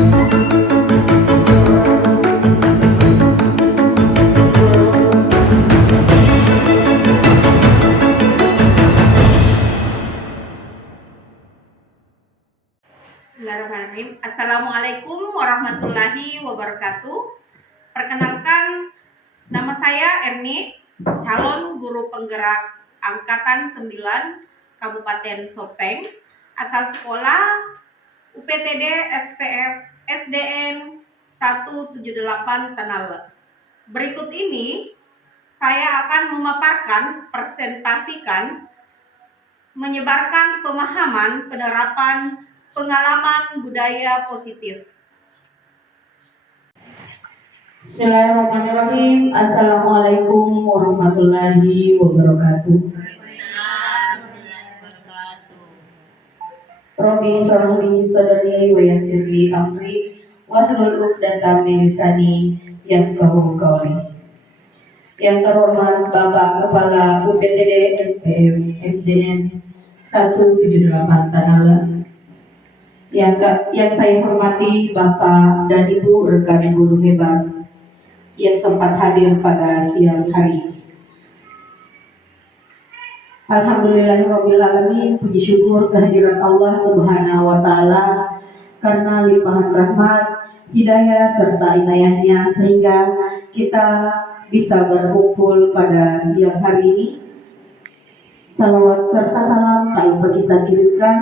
Bismillahirrahmanirrahim. Assalamualaikum warahmatullahi wabarakatuh. Perkenalkan, nama saya Erni, calon guru penggerak Angkatan 9 Kabupaten Sopeng, asal sekolah UPTD SPF SDN 178 Tanale. Berikut ini saya akan presentasikan menyebarkan pemahaman penerapan pengalaman budaya positif. Bismillahirrahmanirrahim. Assalamualaikum warahmatullahi wabarakatuh. Robi sorli sodari wa yassirli amri wahlul 'uqdatam min lisani yafqahu qawli. Yang terhormat Bapak Kepala UPTD SPF SDN 178 Tanale, yang saya hormati Bapak dan Ibu rekan guru hebat yang sempat hadir pada siang hari ini. Alhamdulillahirabbil alamin, puji syukur kehadirat Allah Subhanahu wa taala karena limpahan rahmat, hidayah serta inayahnya sehingga kita bisa berkumpul pada siang hari ini. Salawat serta salam tak lupa kita kirimkan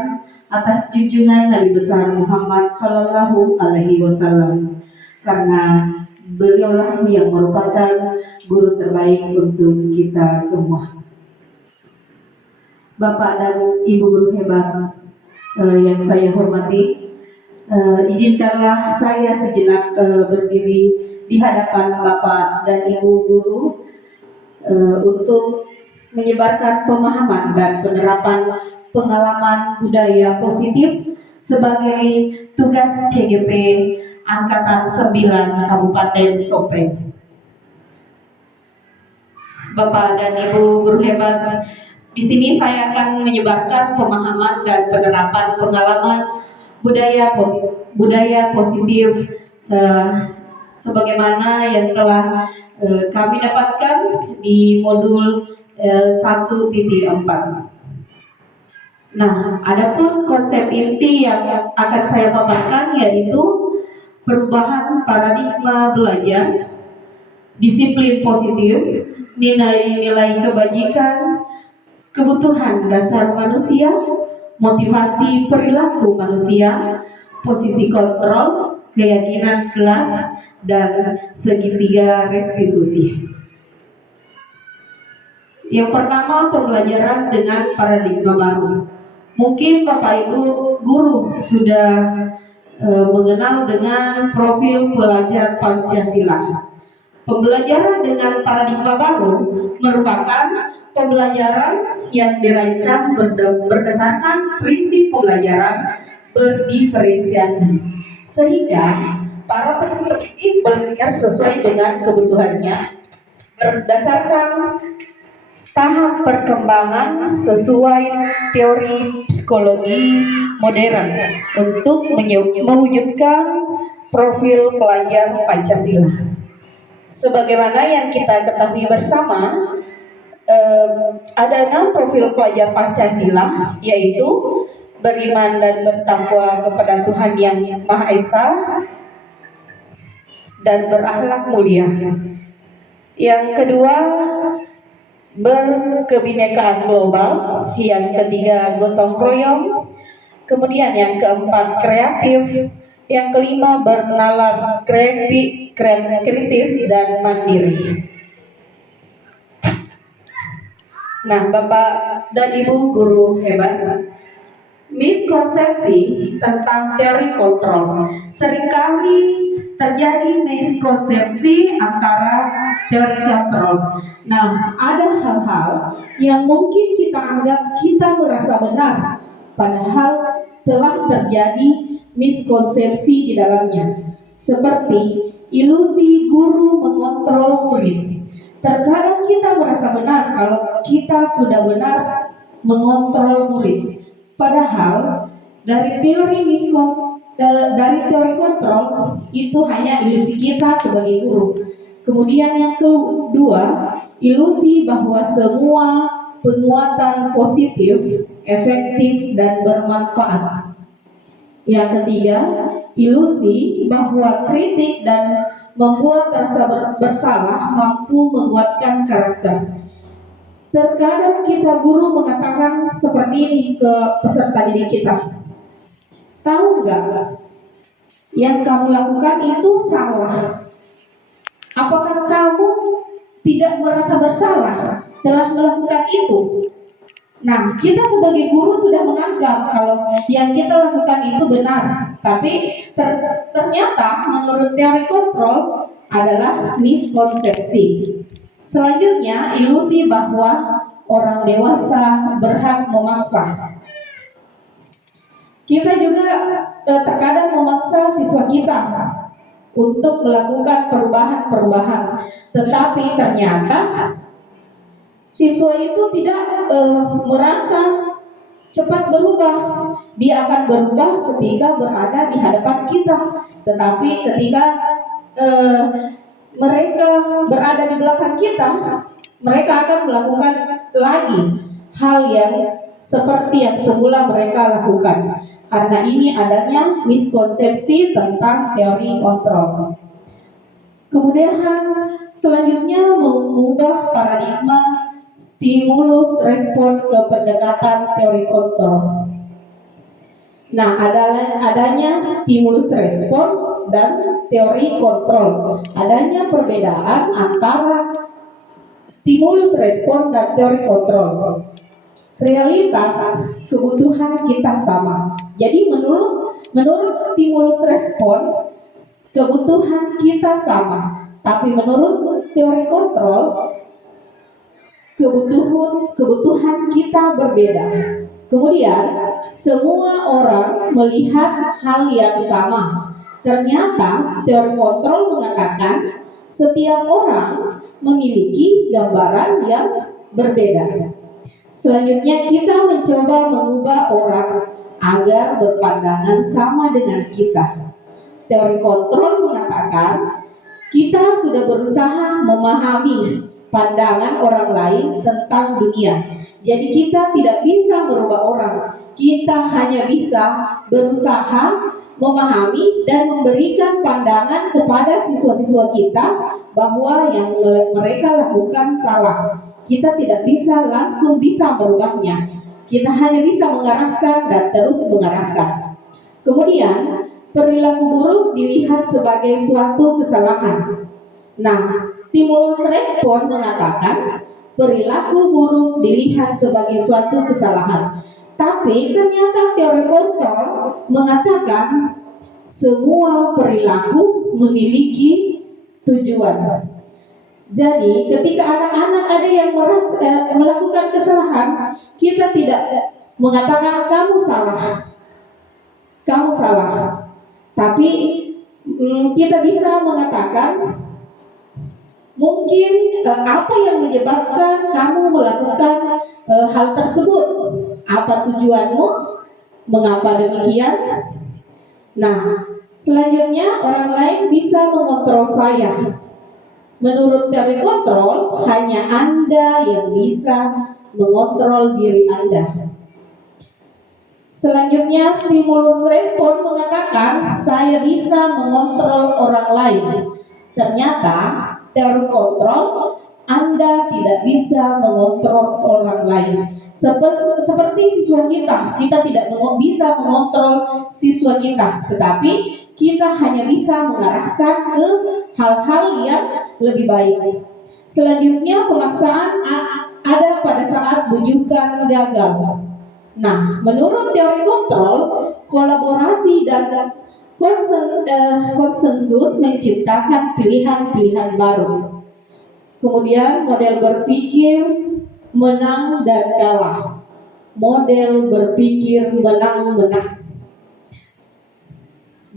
atas junjungan Nabi besar Muhammad Sallallahu Alaihi Wasallam, karena beliaulah yang merupakan guru terbaik untuk kita semua. Bapak dan Ibu guru hebat yang saya hormati, izinkanlah saya sejenak berdiri di hadapan Bapak dan Ibu guru untuk menyebarkan pemahaman dan penerapan pengalaman budaya positif sebagai tugas CGP Angkatan 9 Kabupaten Sopeng. Bapak dan Ibu guru hebat, di sini saya akan menyebarkan pemahaman dan penerapan pengalaman budaya positif sebagaimana yang telah kami dapatkan di modul 1.4. Nah, adapun konsep inti yang akan saya paparkan yaitu perubahan paradigma belajar, disiplin positif, nilai-nilai kebajikan, kebutuhan dasar manusia, motivasi perilaku manusia, posisi kontrol, keyakinan kelas, dan segitiga restitusi. Yang pertama, pembelajaran dengan paradigma baru. Mungkin Bapak Ibu guru sudah mengenal dengan profil pelajar Pancasila. Pembelajaran dengan paradigma baru merupakan pembelajaran yang dirancang berdasarkan prinsip pembelajaran berdiferensiasi, sehingga para peserta didik belajar sesuai dengan kebutuhannya berdasarkan tahap perkembangan sesuai teori psikologi modern untuk mewujudkan profil pelajar Pancasila. Sebagaimana yang kita ketahui bersama, ada 6 profil pelajar Pancasila, yaitu beriman dan bertakwa kepada Tuhan Yang Maha Esa dan berakhlak mulia. Yang kedua, berkebinekaan global. Yang ketiga, gotong royong. Kemudian yang keempat, kreatif. Yang kelima, bernalar kritis dan mandiri. Nah, Bapak dan Ibu guru hebat, miskonsepsi tentang teori kontrol. Seringkali terjadi miskonsepsi antara teori kontrol. Nah, ada hal-hal yang mungkin kita anggap kita merasa benar, padahal telah terjadi miskonsepsi di dalamnya. Seperti ilusi guru mengontrol murid. Terkadang kita merasa benar kalau kita sudah benar mengontrol murid. Padahal Dari teori kontrol itu hanya ilusi kita sebagai guru. Kemudian yang kedua, ilusi bahwa semua penguatan positif, efektif dan bermanfaat. Yang ketiga, ilusi bahwa kritik dan membuat rasa bersalah mampu menguatkan karakter. Terkadang kita guru mengatakan seperti ini ke peserta didik kita. Tahu nggak, yang kamu lakukan itu salah. Apakah kamu tidak merasa bersalah setelah melakukan itu? Nah, kita sebagai guru sudah menganggap kalau yang kita lakukan itu benar. Tapi ternyata menurut teori kontrol adalah miskonsepsi. Selanjutnya, ilusi bahwa orang dewasa berhak memaksa. Kita juga terkadang memaksa siswa kita untuk melakukan perubahan-perubahan, tetapi ternyata siswa itu tidak merasa cepat berubah. Dia akan berubah ketika berada di hadapan kita. Tetapi ketika mereka berada di belakang kita, mereka akan melakukan lagi hal yang seperti yang semula mereka lakukan. Karena ini adanya miskonsepsi tentang teori kontrol. Kemudian selanjutnya mengubah paradigma stimulus respon ke pendekatan teori kontrol. Nah, adanya stimulus respon dan teori kontrol. Adanya perbedaan antara stimulus respon dan teori kontrol. Realitas kebutuhan kita sama. Jadi menurut stimulus respon kebutuhan kita sama, tapi menurut teori kontrol kebutuhan kita berbeda. Kemudian semua orang melihat hal yang sama. Ternyata teori kontrol mengatakan setiap orang memiliki gambaran yang berbeda. Selanjutnya kita mencoba mengubah orang agar berpandangan sama dengan kita. Teori kontrol mengatakan kita sudah berusaha memahami pandangan orang lain tentang dunia. Jadi kita tidak bisa merubah orang. Kita hanya bisa berusaha memahami dan memberikan pandangan kepada siswa-siswa kita bahwa yang mereka lakukan salah. Kita tidak langsung bisa merubahnya. Kita hanya bisa mengarahkan dan terus mengarahkan. Kemudian perilaku buruk dilihat sebagai suatu kesalahan. Nah, stimulus respon mengatakan perilaku buruk dilihat sebagai suatu kesalahan. Tapi ternyata teori kontrol mengatakan semua perilaku memiliki tujuan. Jadi ketika anak-anak ada yang melakukan kesalahan, kita tidak mengatakan kamu salah. Tapi kita bisa mengatakan mungkin apa yang menyebabkan kamu melakukan hal tersebut? Apa tujuanmu? Mengapa demikian? Nah, selanjutnya orang lain bisa mengontrol saya. Menurut teori kontrol, hanya Anda yang bisa mengontrol diri Anda. Selanjutnya, stimulus respon mengatakan saya bisa mengontrol orang lain. Ternyata, teori kontrol, Anda tidak bisa mengontrol orang lain. Seperti siswa kita tidak bisa mengontrol siswa kita, tetapi kita hanya bisa mengarahkan ke hal-hal yang lebih baik. Selanjutnya, pemaksaan ada pada saat bujukan gagal. Nah, menurut teori kontrol, kolaborasi dan konsensus menciptakan pilihan-pilihan baru. Kemudian model berpikir menang dan kalah. Model berpikir menang-menang.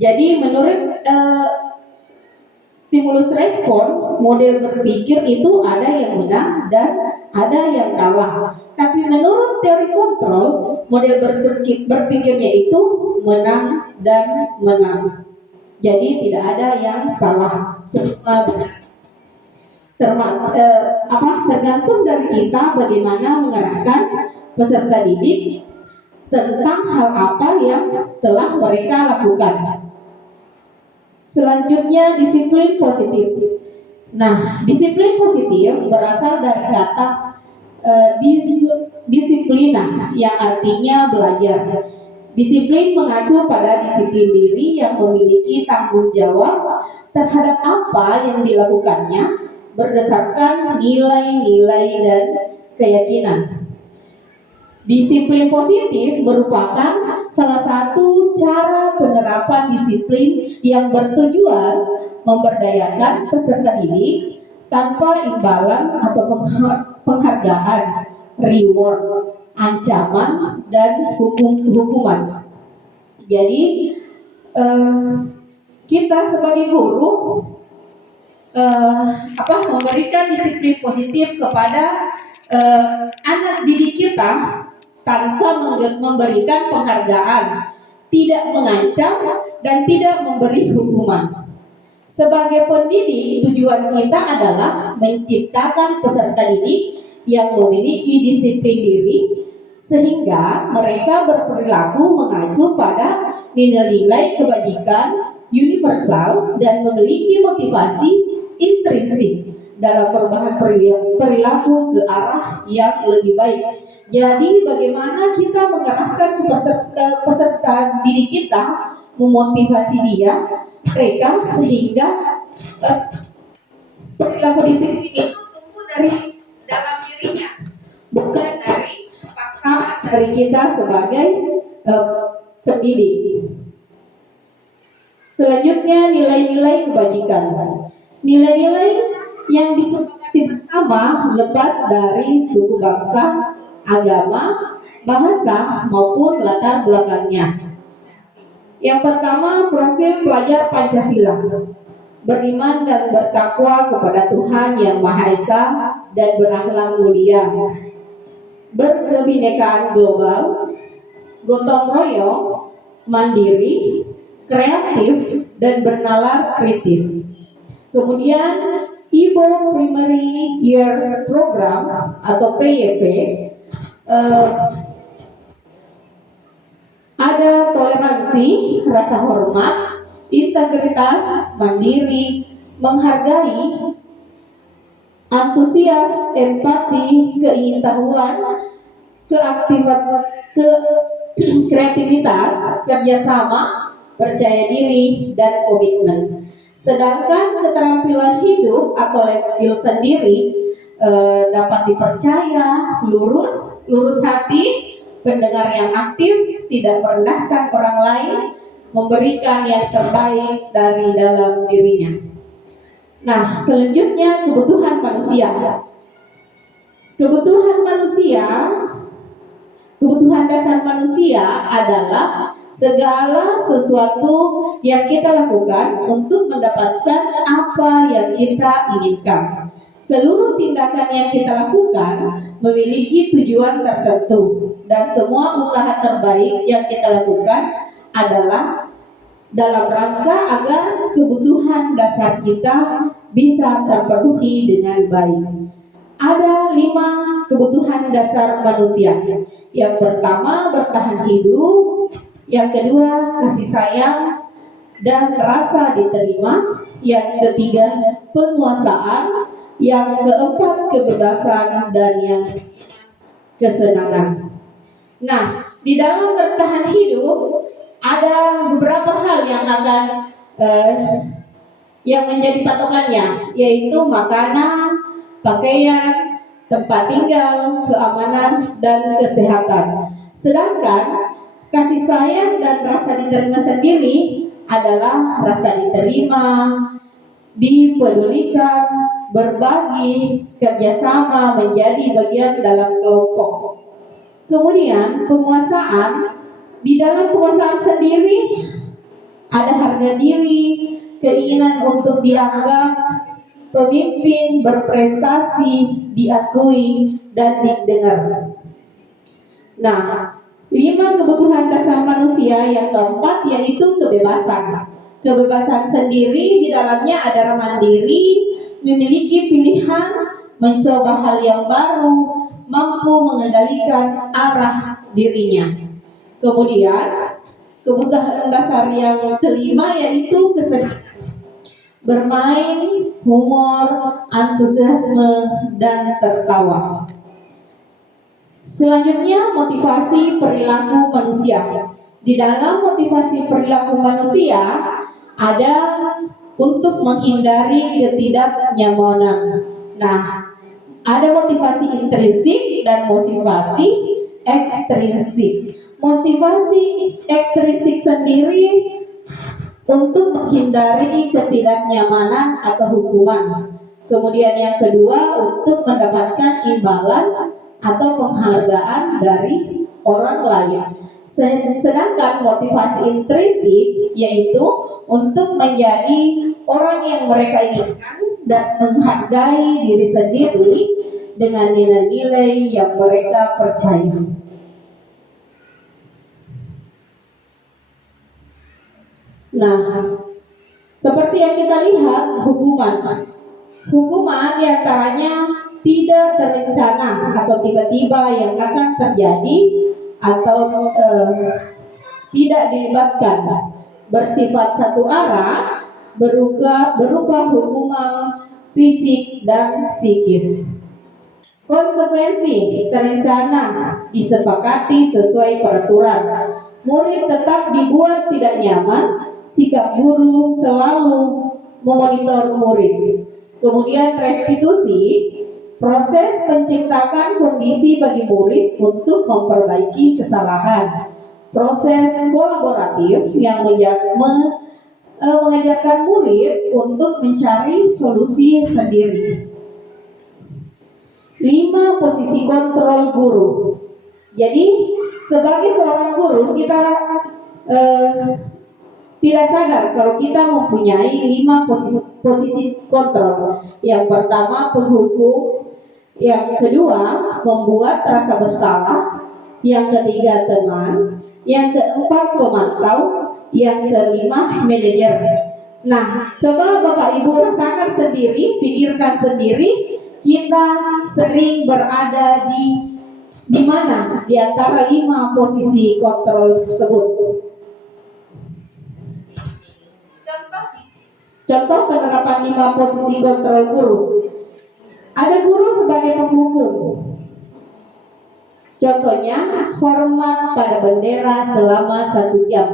Jadi menurut stimulus respon, model berpikir itu ada yang menang dan ada yang kalah. Tapi menurut teori kontrol, model berpikirnya itu menang dan menang. Jadi tidak ada yang salah, semua benar. Tergantung dari kita bagaimana mengarahkan peserta didik tentang hal apa yang telah mereka lakukan. Selanjutnya, disiplin positif. Nah, disiplin positif berasal dari kata disiplina yang artinya belajar. Disiplin mengacu pada disiplin diri yang memiliki tanggung jawab terhadap apa yang dilakukannya berdasarkan nilai-nilai dan keyakinan. Disiplin positif merupakan salah satu cara penerapan disiplin yang bertujuan memberdayakan peserta didik tanpa imbalan atau penghargaan, reward, ancaman, dan hukuman. Jadi kita sebagai guru memberikan disiplin positif kepada anak didik kita tanpa memberikan penghargaan, tidak mengancam dan tidak memberi hukuman. Sebagai pendidik, tujuan kita adalah menciptakan peserta didik yang memiliki disiplin diri sehingga mereka berperilaku mengacu pada nilai-nilai kebajikan universal dan memiliki motivasi intrinsik dalam perubahan perilaku ke arah yang lebih baik. Jadi bagaimana kita mengarahkan peserta didik kita, memotivasi mereka sehingga perilaku disiplin itu tumbuh dari dalam dirinya, bukan dari paksaan dari kita sebagai pendidik. Selanjutnya, nilai-nilai kebajikan. Nilai-nilai yang disepakati bersama lepas dari suku bangsa, agama, bahasa maupun latar belakangnya. Yang pertama, profil pelajar Pancasila. Beriman dan bertakwa kepada Tuhan Yang Maha Esa dan berakhlak mulia. Berkebinekaan global, gotong royong, mandiri, kreatif, dan bernalar kritis. Kemudian Ibo Primary Year Program atau PYP, ada toleransi, rasa hormat, integritas, mandiri, menghargai, antusias, empati, keingintahuan, kreativitas, kerjasama, percaya diri, dan komitmen. Sedangkan keterampilan hidup atau life skill sendiri dapat dipercaya, lurus hati, pendengar yang aktif, tidak merendahkan orang lain, memberikan yang terbaik dari dalam dirinya. Nah, selanjutnya kebutuhan manusia. Kebutuhan dasar manusia adalah segala sesuatu yang kita lakukan untuk mendapatkan apa yang kita inginkan. Seluruh tindakan yang kita lakukan memiliki tujuan tertentu dan semua usaha terbaik yang kita lakukan adalah dalam rangka agar kebutuhan dasar kita bisa terpenuhi dengan baik. Ada 5 kebutuhan dasar manusia. Yang pertama, bertahan hidup. Yang kedua, kasih sayang dan rasa diterima. Yang ketiga, penguasaan. Yang keempat, kebebasan, dan yang kesenangan. Nah, di dalam bertahan hidup ada beberapa hal yang akan yang menjadi patokannya, yaitu makanan, pakaian, tempat tinggal, keamanan, dan kesehatan. Sedangkan kasih sayang dan rasa diterima sendiri adalah rasa diterima, dipedulikan, berbagi, kerjasama, menjadi bagian dalam kelompok. Kemudian penguasaan, di dalam penguasaan sendiri ada harga diri, keinginan untuk dianggap pemimpin, berprestasi, diakui, dan didengar. Nah, 5 kebutuhan dasar manusia yang keempat yaitu kebebasan. Kebebasan sendiri di dalamnya adalah mandiri, memiliki pilihan, mencoba hal yang baru, mampu mengendalikan arah dirinya. Kemudian, kebutuhan dasar yang kelima yaitu kesedihan. Bermain, humor, antusiasme, dan tertawa. Selanjutnya, motivasi perilaku manusia. Di dalam motivasi perilaku manusia ada untuk menghindari ketidaknyamanan. Nah, ada motivasi intrinsik dan motivasi ekstrinsik. Motivasi ekstrinsik sendiri untuk menghindari ketidaknyamanan atau hukuman. Kemudian yang kedua untuk mendapatkan imbalan atau penghargaan dari orang lain. Sedangkan motivasi intrinsik yaitu untuk menjadi orang yang mereka inginkan dan menghargai diri sendiri dengan nilai-nilai yang mereka percaya. Nah, seperti yang kita lihat, hukuman diantaranya tidak terencana atau tiba-tiba yang akan terjadi atau tidak dilibatkan, bersifat satu arah, berupa hukuman fisik dan psikis. Konsekuensi terencana disepakati sesuai peraturan. Murid tetap dibuat tidak nyaman. Sikap guru selalu memonitor murid. Kemudian restitusi, proses penciptakan kondisi bagi murid untuk memperbaiki kesalahan. Proses kolaboratif yang mengajarkan murid untuk mencari solusi sendiri. 5 posisi kontrol guru. Jadi sebagai seorang guru kita tidak sadar kalau kita mempunyai 5 posisi kontrol. Yang pertama penghukum, yang kedua membuat rasa bersalah, yang ketiga teman, yang keempat pemantau, yang kelima manajer. Nah, coba Bapak Ibu rasakan sendiri, pikirkan sendiri, kita sering berada di mana di antara 5 posisi kontrol tersebut. Contoh penerapan 5 posisi kontrol guru. Ada guru sebagai penghukum. Contohnya, hormat pada bendera selama 1 jam.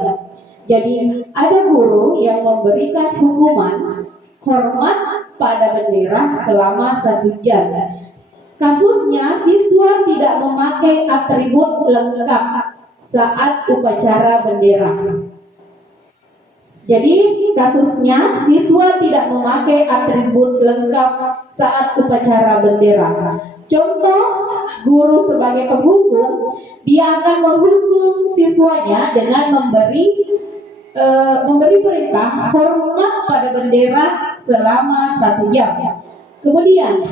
Jadi, ada guru yang memberikan hukuman hormat pada bendera selama 1 jam. Kasusnya, siswa tidak memakai atribut lengkap saat upacara bendera. Jadi kasusnya siswa tidak memakai atribut lengkap saat upacara bendera. Contoh, guru sebagai penghukum, dia akan menghukum siswanya dengan memberi perintah hormat pada bendera selama 1 jam. Kemudian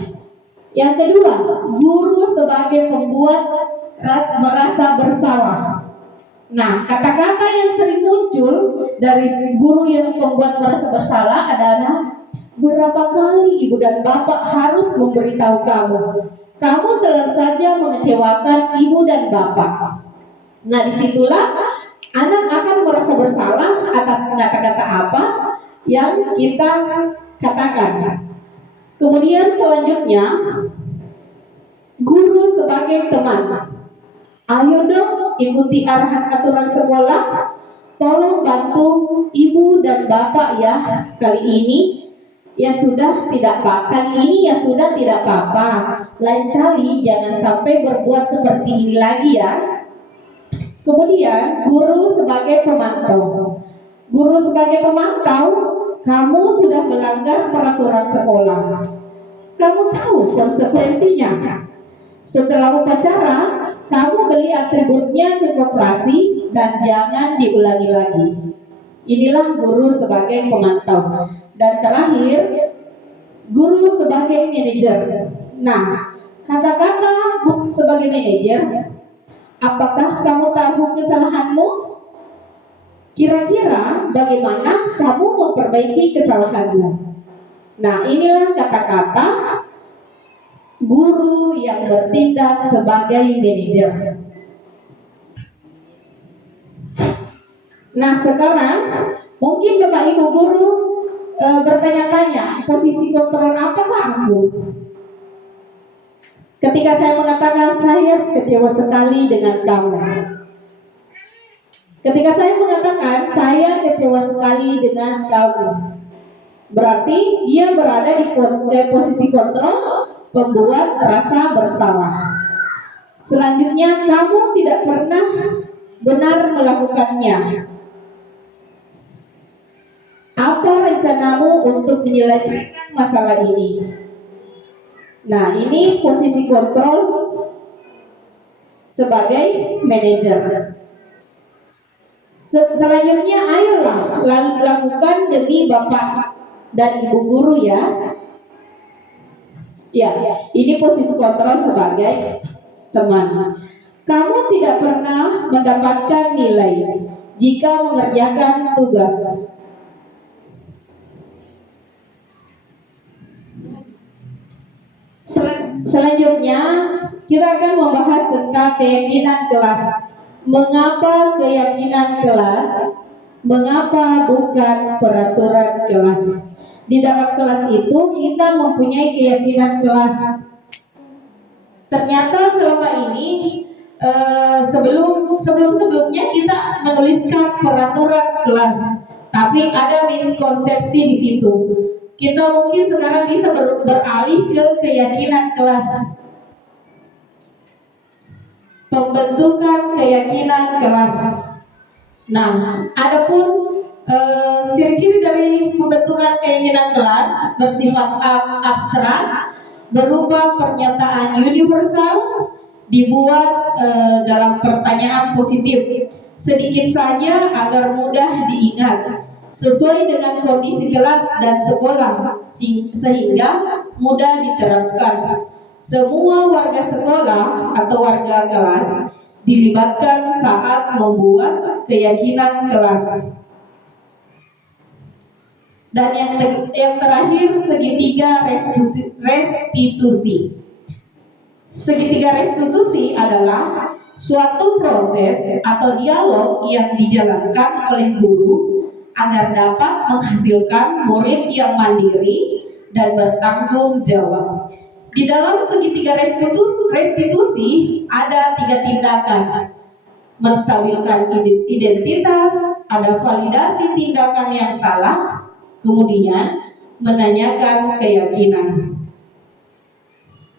yang kedua, guru sebagai pembuat merasa bersalah. Nah, kata-kata yang sering muncul dari guru yang membuat merasa bersalah adalah, berapa kali ibu dan bapak harus memberitahu kamu? Kamu selalu saja mengecewakan ibu dan bapak. Nah, disitulah anak akan merasa bersalah atas kata-kata apa yang kita katakan. Kemudian selanjutnya, guru sebagai teman. Ayo dong ikuti arahan aturan sekolah. Tolong bantu ibu dan bapak ya. Kali ini ya sudah tidak apa. Kali ini ya sudah tidak apa-apa. Lain kali jangan sampai berbuat seperti ini lagi ya. Kemudian guru sebagai pemantau. Guru sebagai pemantau, kamu sudah melanggar peraturan sekolah. Kamu tahu konsekuensinya. Setelah upacara, kamu beli atributnya ke koperasi dan jangan diulangi lagi. Inilah guru sebagai pemantau. Dan terakhir, guru sebagai manajer. Nah, kata-kata sebagai manajer Apakah kamu tahu kesalahanmu? Kira-kira bagaimana kamu memperbaiki kesalahanmu? Nah, inilah kata-kata guru yang bertindak sebagai manajer. Nah, sekarang mungkin Bapak Ibu guru bertanya-tanya, posisi kontrol apakah aku? Ketika saya mengatakan saya kecewa sekali dengan kamu. Ketika saya mengatakan saya kecewa sekali dengan kamu, berarti dia berada di posisi kontrol, pembuat rasa bersalah. Selanjutnya, kamu tidak pernah benar melakukannya. Apa rencanamu untuk menyelesaikan masalah ini? Nah, ini posisi kontrol sebagai manajer. Selanjutnya, ayolah lakukan demi Bapak dan Ibu guru ya. Ya, ini posisi kontrol sebagai teman. Kamu tidak pernah mendapatkan nilai jika mengerjakan tugas. Selanjutnya, kita akan membahas tentang keyakinan kelas. Mengapa keyakinan kelas? Mengapa bukan peraturan kelas? Di dalam kelas itu kita mempunyai keyakinan kelas. Ternyata selama ini sebelumnya kita menuliskan peraturan kelas, tapi ada miskonsepsi di situ. Kita mungkin sekarang bisa beralih ke keyakinan kelas. Pembentukan keyakinan kelas. Nah, adapun ciri-ciri dari pembentukan keyakinan kelas bersifat abstrak, berupa pernyataan universal, dibuat dalam pertanyaan positif, sedikit saja agar mudah diingat, sesuai dengan kondisi kelas dan sekolah, sehingga mudah diterapkan. Semua warga sekolah atau warga kelas dilibatkan saat membuat keyakinan kelas. Dan yang terakhir, segitiga restitusi. Segitiga restitusi adalah suatu proses atau dialog yang dijalankan oleh guru agar dapat menghasilkan murid yang mandiri dan bertanggung jawab. Di dalam segitiga restitusi ada 3 tindakan: menstabilkan identitas, ada validasi tindakan yang salah, kemudian menanyakan keyakinan.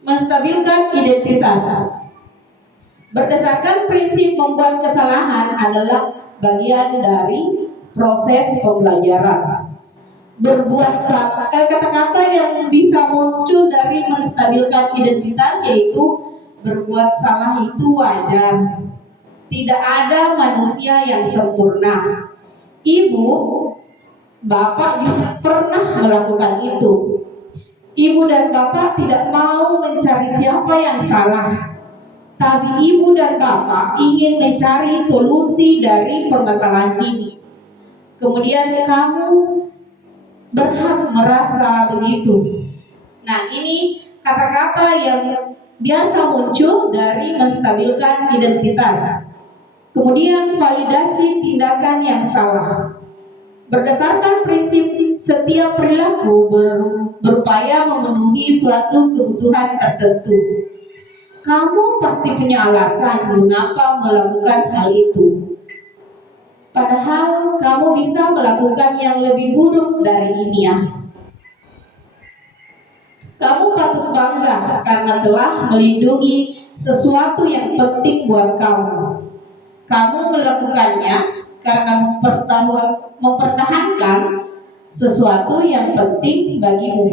Menstabilkan identitas. Berdasarkan prinsip membuat kesalahan adalah bagian dari proses pembelajaran. Berbuat salah, kata-kata yang bisa muncul dari menstabilkan identitas yaitu berbuat salah itu wajar. Tidak ada manusia yang sempurna. Ibu, Bapak juga pernah melakukan itu. Ibu dan Bapak tidak mau mencari siapa yang salah, tapi Ibu dan Bapak ingin mencari solusi dari permasalahan ini. Kemudian kamu berhak merasa begitu. Nah, ini kata-kata yang biasa muncul dari menstabilkan identitas. Kemudian validasi tindakan yang salah. Berdasarkan prinsip setiap perilaku berupaya memenuhi suatu kebutuhan tertentu. Kamu pasti punya alasan mengapa melakukan hal itu. Padahal kamu bisa melakukan yang lebih buruk dari ini ya. Kamu patut bangga karena telah melindungi sesuatu yang penting buat kamu. Kamu melakukannya karena mempertahankan sesuatu yang penting bagimu.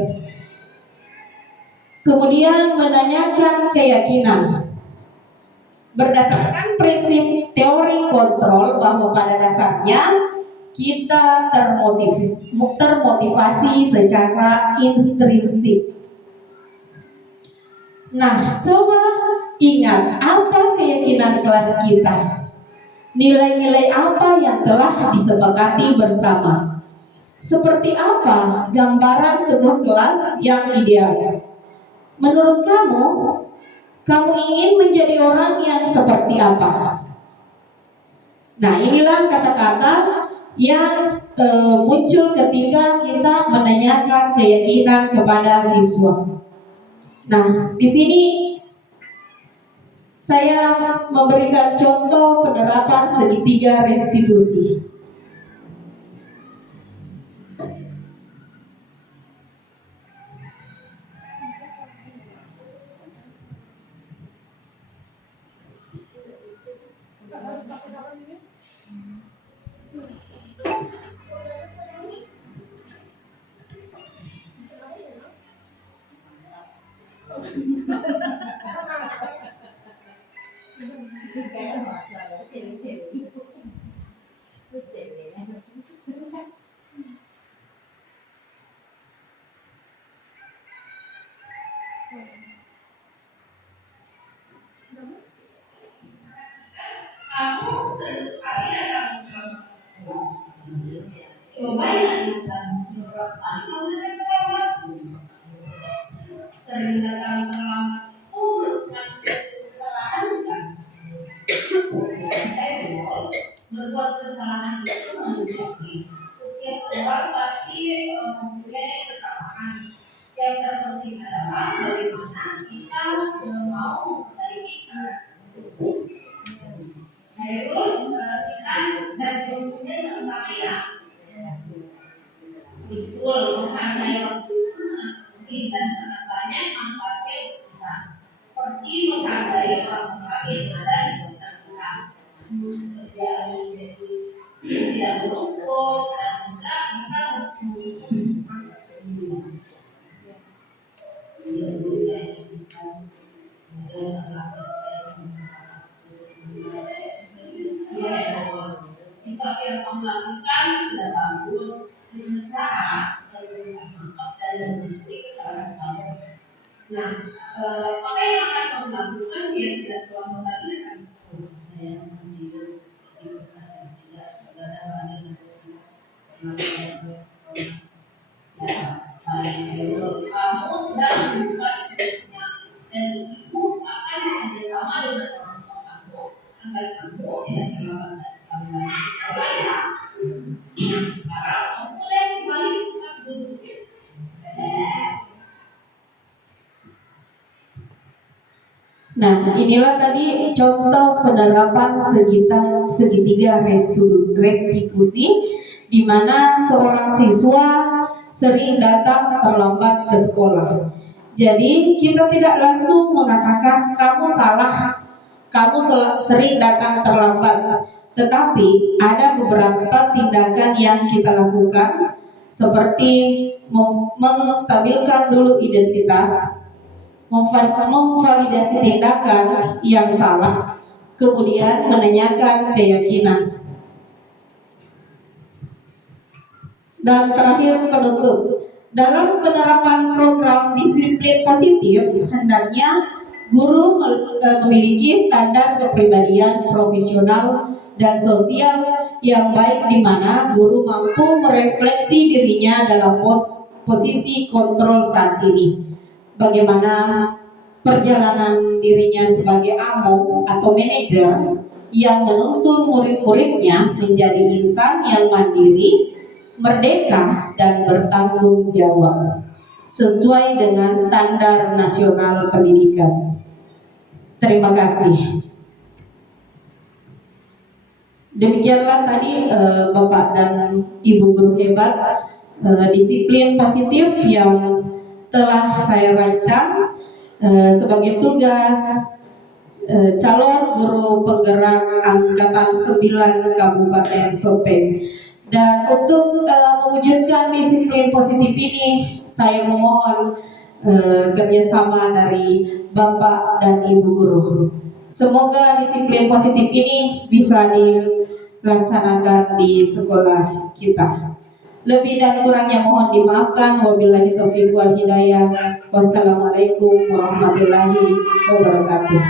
Kemudian menanyakan keyakinan. Berdasarkan prinsip teori kontrol bahwa pada dasarnya kita termotivasi secara intrinsik. Nah, coba Ingat apa keyakinan kelas kita, nilai-nilai apa yang telah disepakati bersama. Seperti apa gambaran sebuah kelas yang ideal? Menurut kamu, kamu ingin menjadi orang yang seperti apa? Nah, inilah kata-kata yang muncul ketika kita menanyakan keyakinan kepada siswa. Nah, di sini saya memberikan contoh penerapan segitiga restitusi. Kamu sering sekali datang ke coba lanjutkan beberapa sering datang terlambat. Bukan kesalahan bukan. Saya berbuat kesalahan itu manusiawi. Setiap orang pasti mempunyai kesalahan. Yang terpenting adalah bagaimana kita mau memperbaiki kesalahan. Dan solusinya sama ya. Betul, menghargai waktu penting dan sangat banyak manfaatnya kita. Seperti menghargai orang-orang yang ada di sekitar kita. Kerjaan menjadi tidak menumpuk dan juga bisa sikap yang kamu lakukan sudah bagus dengan cara dan memberi kesalahan kamu. Nah, apa yang akan kamu lakukan dia tidak telah mengatakan kamu sudah membuka hidupnya dan ibu akan bekerjasama dengan orang tua kamu agar kamu tidak terlambat. Sekarang kamu mulai kembali ke duduknya. Nah, inilah tadi contoh penerapan segitiga restitusi, di mana seorang siswa sering datang terlambat ke sekolah. Jadi kita tidak langsung mengatakan kamu salah, kamu sering datang terlambat, tetapi ada beberapa tindakan yang kita lakukan, seperti menstabilkan dulu identitas, memvalidasi tindakan yang salah, kemudian menanyakan keyakinan. Dan terakhir penutup, dalam penerapan program disiplin positif, hendaknya guru memiliki standar kepribadian profesional dan sosial yang baik, di mana guru mampu merefleksi dirinya dalam posisi kontrol saat ini. Bagaimana perjalanan dirinya sebagai amo atau manajer yang menuntun murid-muridnya menjadi insan yang mandiri, merdeka, dan bertanggung jawab sesuai dengan standar nasional pendidikan. Terima kasih. Demikianlah tadi Bapak dan Ibu guru hebat, disiplin positif yang telah saya rancang sebagai tugas calon guru penggerak Angkatan 9 Kabupaten Sopeng. Dan untuk mewujudkan disiplin positif ini, saya memohon kerjasama dari Bapak dan Ibu guru. Semoga disiplin positif ini bisa dilaksanakan di sekolah kita. Lebih dan kurangnya mohon dimaafkan. Wabillahi taufiq wal hidayah. Wassalamualaikum warahmatullahi wabarakatuh.